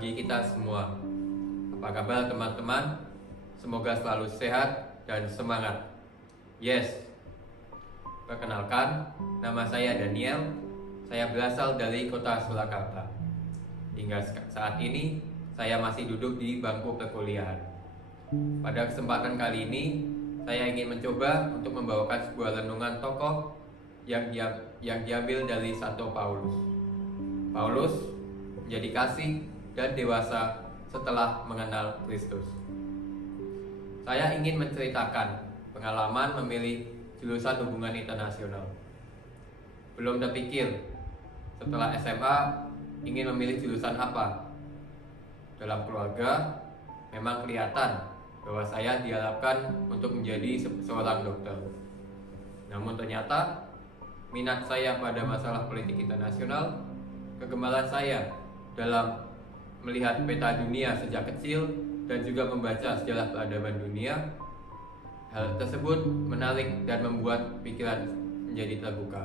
bagi kita semua. Apa kabar teman-teman? Semoga selalu sehat dan semangat. Yes. Perkenalkan, nama saya Daniel. Saya berasal dari kota Surakarta. Hingga saat ini, saya masih duduk di bangku perkuliahan. Pada kesempatan kali ini, saya ingin mencoba untuk membawakan sebuah renungan tokoh yang diambil dari Santo Paulus. Paulus menjadi kasih dan dewasa setelah mengenal Kristus. Saya ingin menceritakan pengalaman memilih jurusan hubungan internasional. Belum terpikir setelah SMA ingin memilih jurusan apa. Dalam keluarga memang kelihatan bahwa saya diharapkan untuk menjadi seorang dokter. Namun ternyata minat saya pada masalah politik internasional, kegemaran saya dalam melihat peta dunia sejak kecil dan juga membaca sejarah peradaban dunia, hal tersebut menarik dan membuat pikiran menjadi terbuka.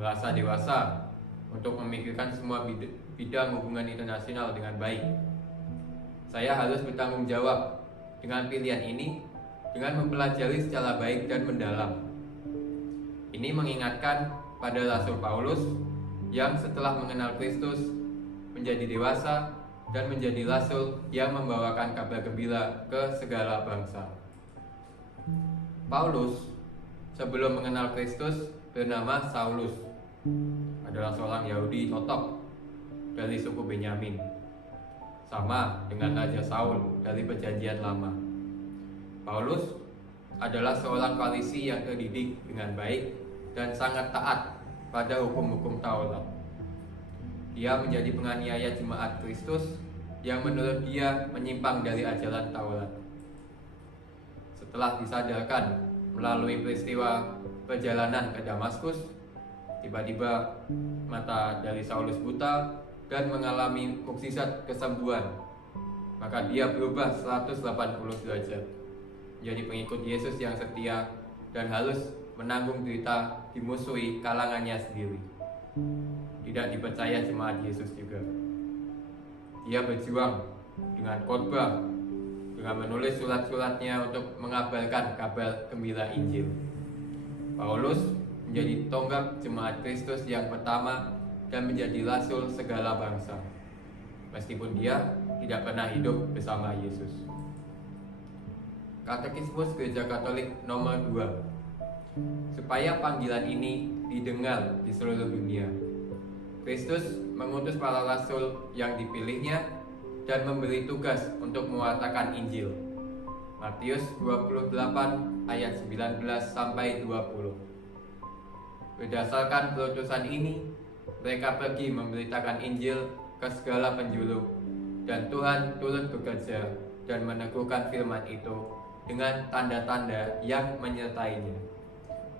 Merasa dewasa untuk memikirkan semua bidang hubungan internasional dengan baik. Saya harus bertanggung jawab dengan pilihan ini dengan mempelajari secara baik dan mendalam. Ini mengingatkan pada Rasul Paulus yang setelah mengenal Kristus menjadi dewasa dan menjadi rasul yang membawakan kabar gembira ke segala bangsa. Paulus sebelum mengenal Kristus bernama Saulus, adalah seorang Yahudi totok dari suku Benyamin, sama dengan Raja Saul dari Perjanjian Lama. Paulus adalah seorang Farisi yang terdidik dengan baik dan sangat taat pada hukum-hukum Taurat. Dia menjadi penganiaya jemaat Kristus yang menurut dia menyimpang dari ajaran Taurat. Setelah disadarkan melalui peristiwa perjalanan ke Damaskus, tiba-tiba mata dari Saulus buta dan mengalami mukjizat kesembuhan. Maka dia berubah 180 derajat, menjadi pengikut Yesus yang setia dan harus menanggung derita dimusuhi kalangannya sendiri. Tidak dipercaya jemaat Yesus juga. Dia berjuang dengan khotbah, dengan menulis surat-suratnya untuk mengabarkan kabar gembira Injil. Paulus menjadi tonggak jemaat Kristus yang pertama dan menjadi rasul segala bangsa, meskipun dia tidak pernah hidup bersama Yesus. Katekismus Gereja Katolik nomor 2. Supaya panggilan ini didengar di seluruh dunia, Kristus mengutus para rasul yang dipilihnya dan memberi tugas untuk mewartakan Injil. Matius 28 ayat 19 sampai 20. Berdasarkan keputusan ini, mereka pergi memberitakan Injil ke segala penjuru, dan Tuhan turut bekerja dan meneguhkan firman itu dengan tanda-tanda yang menyertainya.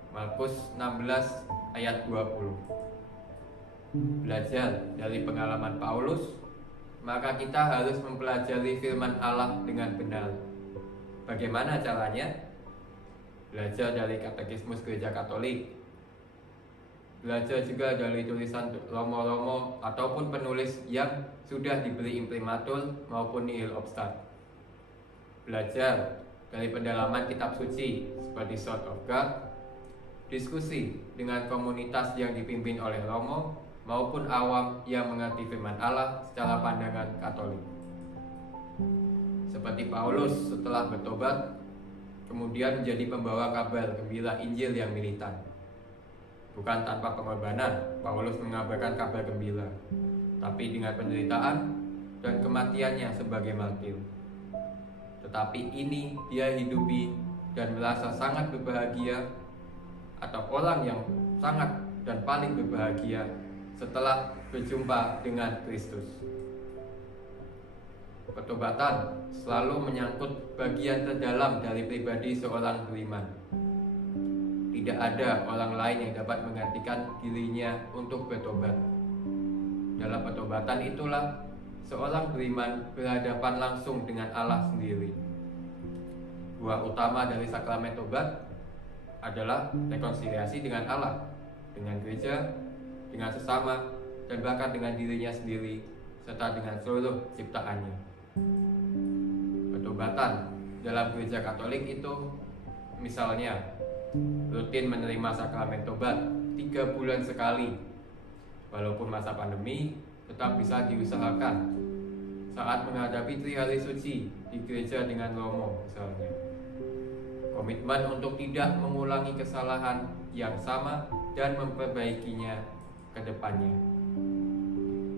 Markus 16 ayat 20. Belajar dari pengalaman Paulus, maka kita harus mempelajari firman Allah dengan benar. Bagaimana caranya? Belajar dari Katekismus Gereja Katolik. Belajar juga dari tulisan romo-romo ataupun penulis yang sudah diberi imprimatur maupun nihil obstat. Belajar dari pendalaman kitab suci seperti Sword of God. Diskusi dengan komunitas yang dipimpin oleh romo maupun awam yang mengerti firman Allah secara pandangan Katolik. Seperti Paulus setelah bertobat, kemudian menjadi pembawa kabar gembira Injil yang militan. Bukan tanpa pengorbanan, Paulus mengabarkan kabar gembira, tapi dengan penderitaan dan kematiannya sebagai martir. Tetapi ini dia hidupi dan merasa sangat berbahagia, atau orang yang sangat dan paling berbahagia setelah berjumpa dengan Kristus. Pertobatan selalu menyangkut bagian terdalam dari pribadi seorang beriman. Tidak ada orang lain yang dapat menggantikan dirinya untuk bertobat. Dalam pertobatan itulah seorang beriman berhadapan langsung dengan Allah sendiri. Buah utama dari sakramen tobat adalah rekonsiliasi dengan Allah, dengan gereja, dengan sesama, dan bahkan dengan dirinya sendiri serta dengan seluruh ciptaannya. Pertobatan dalam gereja Katolik itu misalnya rutin menerima sakramen tobat 3 bulan sekali. Walaupun masa pandemi, tetap bisa diusahakan saat menghadapi Trihari Suci di gereja dengan Romo misalnya. Komitmen untuk tidak mengulangi kesalahan yang sama dan memperbaikinya ke depannya.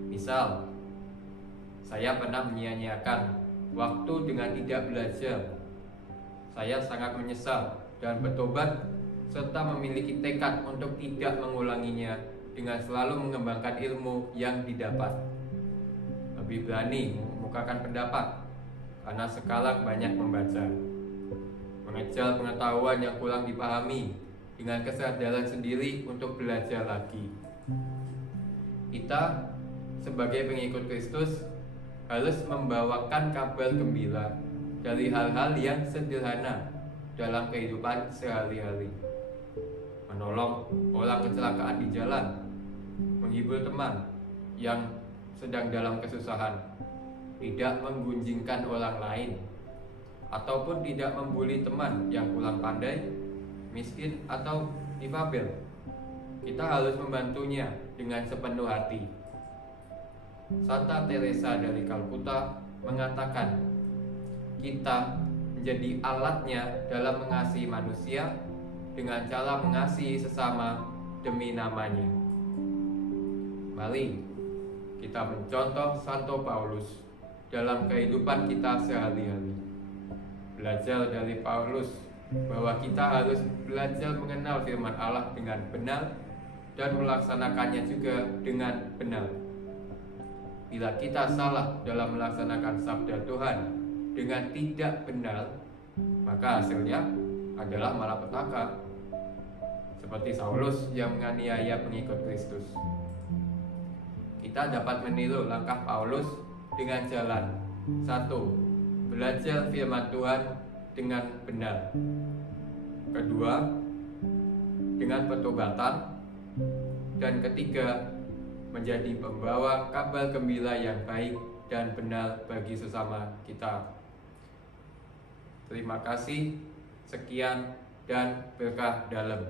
Misal, saya pernah menyia-nyiakan waktu dengan tidak belajar. Saya sangat menyesal dan bertobat serta memiliki tekad untuk tidak mengulanginya dengan selalu mengembangkan ilmu yang didapat. Lebih berani mengemukakan pendapat karena sekarang banyak membaca. Mengejar pengetahuan yang kurang dipahami dengan kesadaran sendiri untuk belajar lagi. Kita sebagai pengikut Kristus harus membawakan kabar gembira dari hal-hal yang sederhana dalam kehidupan sehari-hari. Menolong orang kecelakaan di jalan, menghibur teman yang sedang dalam kesusahan, tidak menggunjingkan orang lain, ataupun tidak membuli teman yang kurang pandai, miskin, atau difabel. Kita harus membantunya dengan sepenuh hati. Santa Teresa dari Kalkuta mengatakan, kita menjadi alatnya dalam mengasihi manusia dengan cara mengasihi sesama demi namanya. Mari kita mencontoh Santo Paulus dalam kehidupan kita sehari-hari. Belajar dari Paulus bahwa kita harus belajar mengenal firman Allah dengan benar dan melaksanakannya juga dengan benar. Bila kita salah dalam melaksanakan sabda Tuhan dengan tidak benar, maka hasilnya adalah malapetaka, seperti Saulus yang menganiaya pengikut Kristus. Kita dapat meniru langkah Paulus dengan jalan: 1. Belajar firman Tuhan dengan benar. 2. Dengan pertobatan. Dan 3. Menjadi pembawa kabar gembira yang baik dan benar bagi sesama kita. Terima kasih. Sekian dan berkah dalam.